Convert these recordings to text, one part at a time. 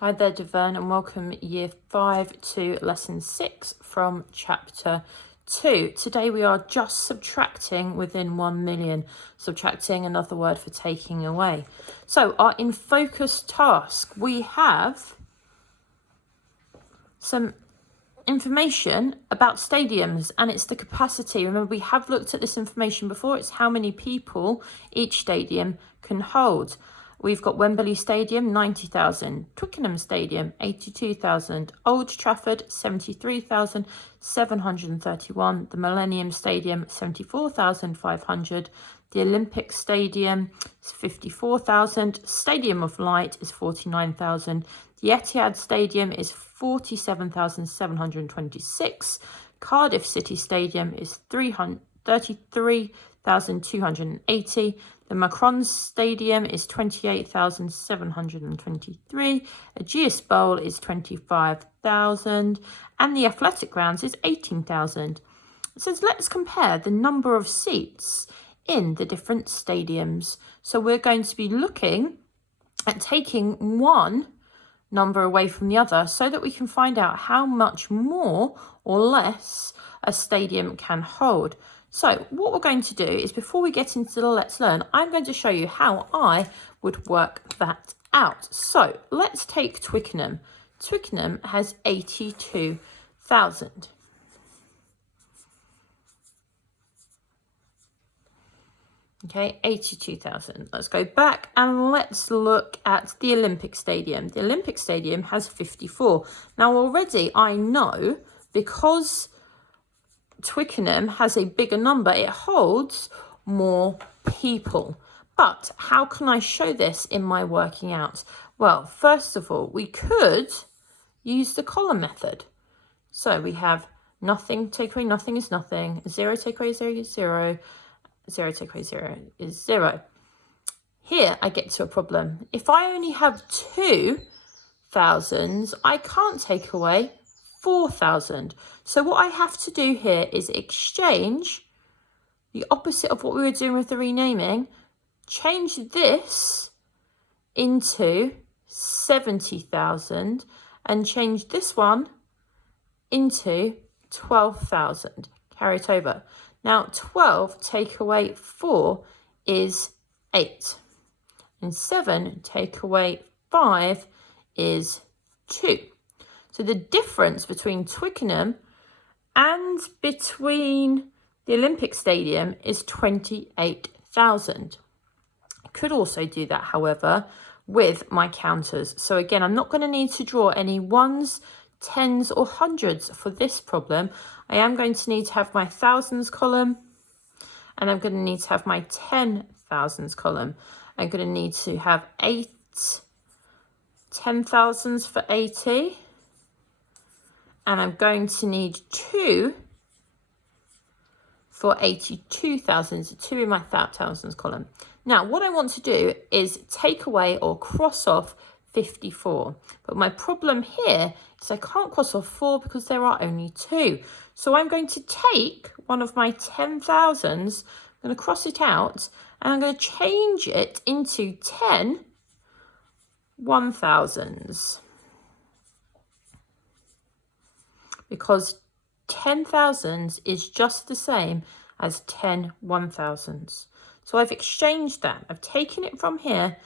Hi there, Devon, and welcome Year 5 to Lesson 6 from Chapter 2. Today we are just subtracting within 1 million, subtracting another word for taking away. So our in focus task, we have some information about stadiums and it's the capacity. Remember, we have looked at this information before. It's how many people each stadium can hold. We've got Wembley Stadium, 90,000. Twickenham Stadium, 82,000. Old Trafford, 73,731. The Millennium Stadium, 74,500. The Olympic Stadium is 54,000. Stadium of Light is 49,000. The Etihad Stadium is 47,726. Cardiff City Stadium is 33,280. The Macron Stadium is 28,723. Ageas Bowl is 25,000. And the Athletic Grounds is 18,000. It says, let's compare the number of seats in the different stadiums. So we're going to be looking at taking one number away from the other so that we can find out how much more or less a stadium can hold. So what we're going to do is, before we get into the Let's Learn, I'm going to show you how I would work that out. So let's take Twickenham. Twickenham has 82,000. Okay, 82,000. Let's go back and let's look at the Olympic Stadium. The Olympic Stadium has 54. Now already I know, because Twickenham has a bigger number, it holds more people. But how can I show this in my working out? Well, first of all, we could use the column method. So we have nothing, take away nothing is nothing, 0 take away 0 is 0, 0 take away 0 is 0. Here I get to a problem. If I only have 2 thousands, I can't take away 4,000. So what I have to do here is exchange the opposite of what we were doing with the renaming. Change this into 70,000 and change this one into 12,000. Carry it over. Now 12 take away 4 is 8. And 7 take away 5 is 2. So the difference between Twickenham and between the Olympic Stadium is 28,000. I could also do that, however, with my counters. So again, I'm not going to need to draw any ones, tens or hundreds for this problem. I am going to need to have my thousands column, and I'm going to need to have my 10,000s column. I'm going to need to have 8 10,000s for 80. And I'm going to need 2 for 82,000, so 2 in my thousands column. Now, what I want to do is take away or cross off 54. But my problem here is I can't cross off 4 because there are only 2. So I'm going to take one of my 10,000s, I'm going to cross it out, and I'm going to change it into 10 1,000s. Because 10,000s is just the same as 10 1,000s. So I've exchanged that. I've taken it from here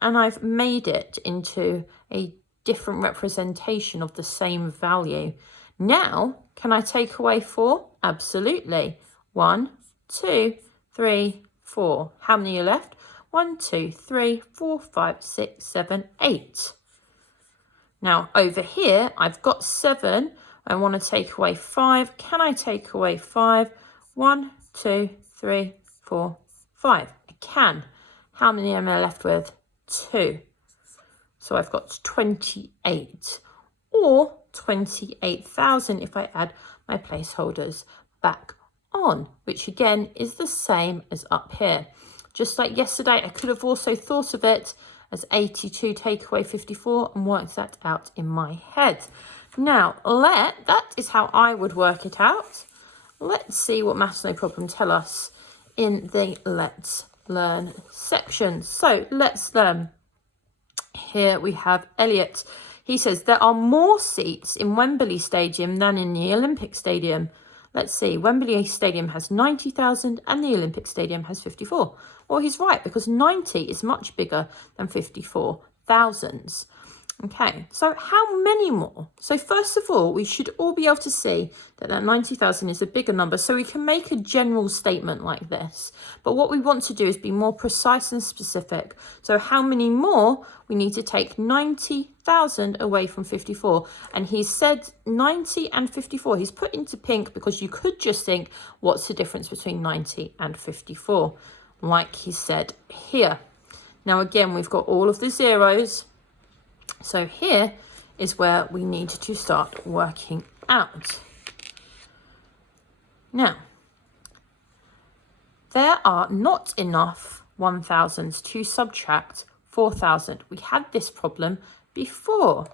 and I've made it into a different representation of the same value. Now, can I take away 4? Absolutely. 1, 2, 3, 4. How many are left? 1, 2, 3, 4, 5, 6, 7, 8. Now, over here, I've got 7. I want to take away 5. Can I take away 5? 1, 2, 3, 4, 5. I can. How many am I left with? 2. So I've got 28 or 28,000 if I add my placeholders back on, which again is the same as up here. Just like yesterday, I could have also thought of it as 82 take away 54 and worked that out in my head. Now, that is how I would work it out. Let's see what Maths No Problem tell us in the Let's Learn section. So let's learn. Here we have Elliot. He says there are more seats in Wembley Stadium than in the Olympic Stadium. Let's see, Wembley Stadium has 90,000 and the Olympic Stadium has 54. Well, he's right, because 90 is much bigger than 54,000. Okay, so how many more? So first of all, we should all be able to see that 90,000 is a bigger number, so we can make a general statement like this. But what we want to do is be more precise and specific. So how many more? We need to take 90,000 away from 54. And he said 90 and 54. He's put into pink because you could just think, what's the difference between 90 and 54? Like he said here. Now again, we've got all of the zeros. So here is where we need to start working out. Now, there are not enough 1,000s to subtract 4,000. We had this problem before.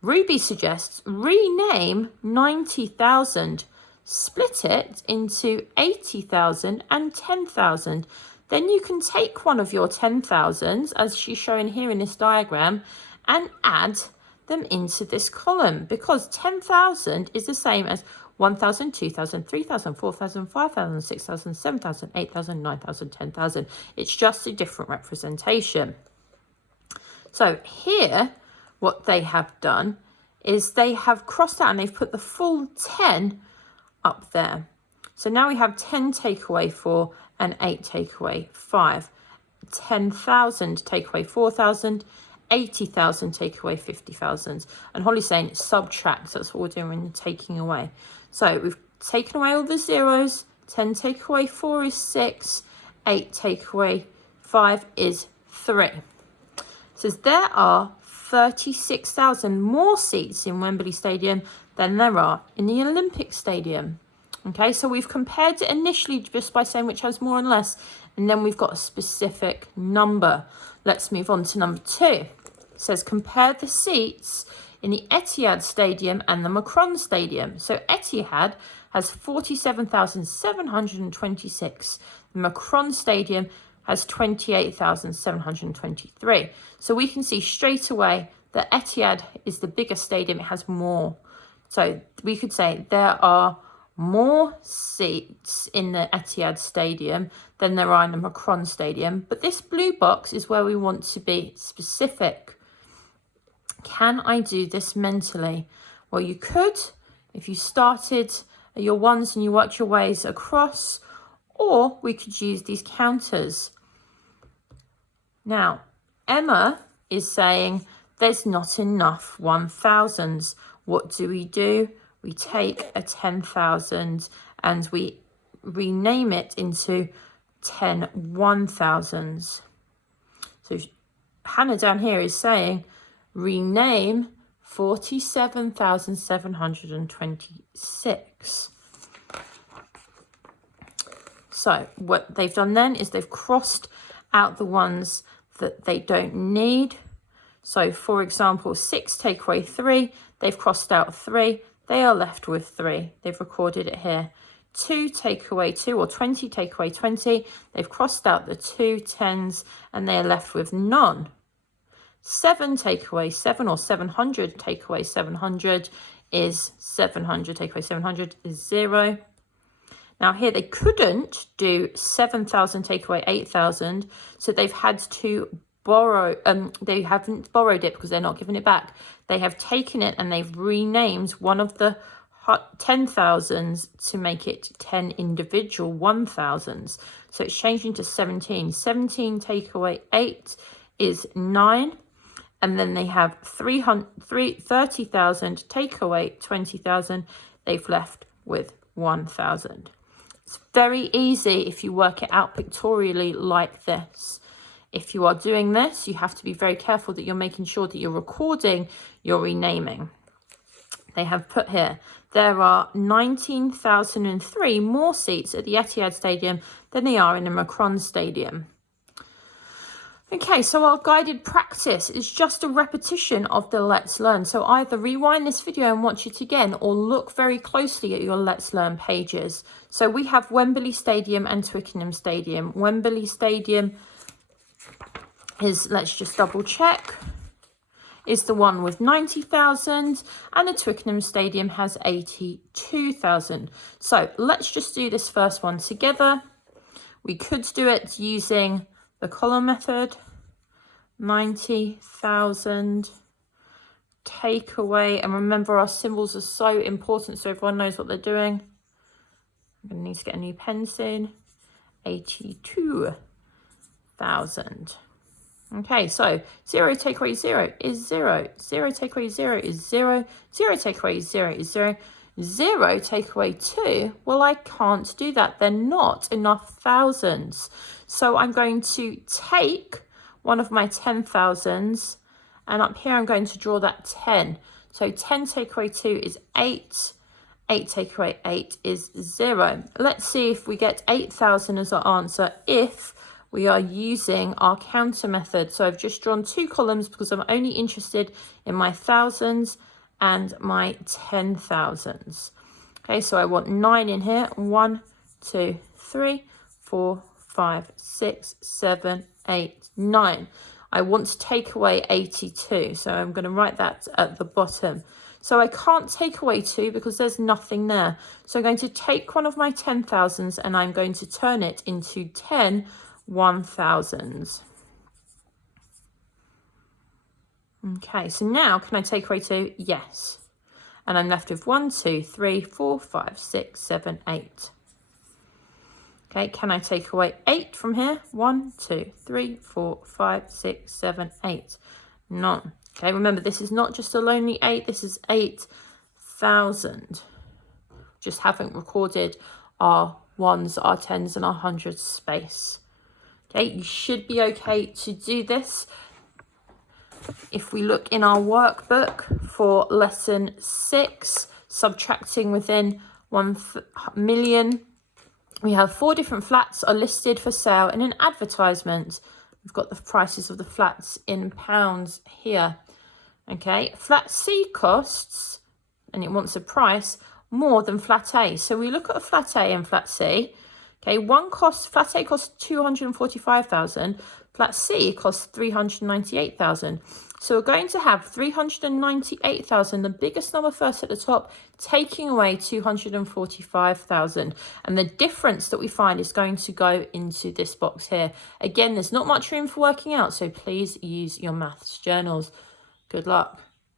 Ruby suggests rename 90,000, split it into 80,000 and 10,000. Then you can take one of your 10,000s, as she's showing here in this diagram, and add them into this column, because 10,000 is the same as 1,000, 2,000, 3,000, 4,000, 5,000, 6,000, 7,000, 8,000, 9,000, 10,000. It's just a different representation. So here, what they have done is they have crossed out and they've put the full 10 up there. So now we have 10 take away 4 and 8 take away 5. 10,000 take away 4,000. 80,000 take away 50,000. And Holly's saying subtract. That's what we're doing, taking away. So we've taken away all the zeros. 10 take away 4 is 6. 8 take away 5 is 3. It says there are 36,000 more seats in Wembley Stadium than there are in the Olympic Stadium. Okay, so we've compared it initially just by saying which has more and less, and then we've got a specific number. Let's move on to number 2. It says compare the seats in the Etihad Stadium and the Macron Stadium. So Etihad has 47,726. The Macron Stadium has 28,723. So we can see straight away that Etihad is the biggest stadium. It has more. So we could say there are more seats in the Etihad Stadium than there are in the Macron Stadium. But this blue box is where we want to be specific. Can I do this mentally? Well, you could if you started at your ones and you worked your ways across, or we could use these counters. Now, Emma is saying there's not enough 1,000s. What do? We take a 10,000 and we rename it into 10 1,000s. So Hannah down here is saying rename 47,726. So what they've done then is they've crossed out the ones that they don't need. So for example, 6 take away 3, they've crossed out 3. They are left with 3. They've recorded it here. 2 take away 2, or 20 take away 20. They've crossed out the 2 10s and they are left with none. 7 take away 7, or 700 take away 700 is 700. Take away 700 is 0. Now here they couldn't do 7,000 take away 8,000. So they've had to borrow, they haven't borrowed it because they're not giving it back. They have taken it and they've renamed one of the 10,000s to make it 10 individual 1,000s. So it's changing to 17. 17 take away 8 is 9. And then they have 30,000 take away 20,000. They've left with 1,000. It's very easy if you work it out pictorially like this. If you are doing this, you have to be very careful that you're making sure that you're recording your renaming. They have put here, there are 19,003 more seats at the Etihad Stadium than there are in the Macron Stadium. Okay, so our guided practice is just a repetition of the Let's Learn. So either rewind this video and watch it again, or look very closely at your Let's Learn pages. So we have Wembley Stadium and Twickenham Stadium. Wembley Stadium is, let's just double check, is the one with 90,000 and the Twickenham Stadium has 82,000. So let's just do this first one together. We could do it using the column method. 90,000, take away, and remember our symbols are so important so everyone knows what they're doing. I'm going to need to get a new pen soon. 82,000. Okay, so 0 take away 0 is 0. 0 take away 0 is 0. 0 take away 0 is 0. 0 take away 2, well, I can't do that. They're not enough thousands. So I'm going to take one of my 10,000s, and up here I'm going to draw that 10. So 10 take away 2 is 8. 8 take away 8 is 0. Let's see if we get 8,000 as our answer if we are using our counter method. So I've just drawn 2 columns because I'm only interested in my thousands and my 10,000s. Okay, so I want 9 in here. 1, 2, 3, 4, 5, 6, 7, 8, 9. I want to take away 82, so I'm going to write that at the bottom. So I can't take away 2 because there's nothing there. So I'm going to take one of my 10,000s and I'm going to turn it into 10 1,000s. Okay, so now can I take away 2? Yes. And I'm left with 1, 2, 3, 4, 5, 6, 7, 8. Okay, can I take away 8 from here? 1, 2, 3, 4, 5, 6, 7, 8. None. Okay, remember this is not just a lonely 8, this is 8,000. Just haven't recorded our 1s, our 10s and our 100s space. Okay, you should be okay to do this. If we look in our workbook for lesson 6, subtracting within 1 million, we have 4 different flats are listed for sale in an advertisement. We've got the prices of the flats in pounds here. Okay, flat C costs, and it wants a price, more than flat A. So we look at flat A and flat C. Okay, flat A costs 245,000, flat C costs 398,000. So we're going to have 398,000, the biggest number first at the top, taking away 245,000. And the difference that we find is going to go into this box here. Again, there's not much room for working out, so please use your maths journals. Good luck.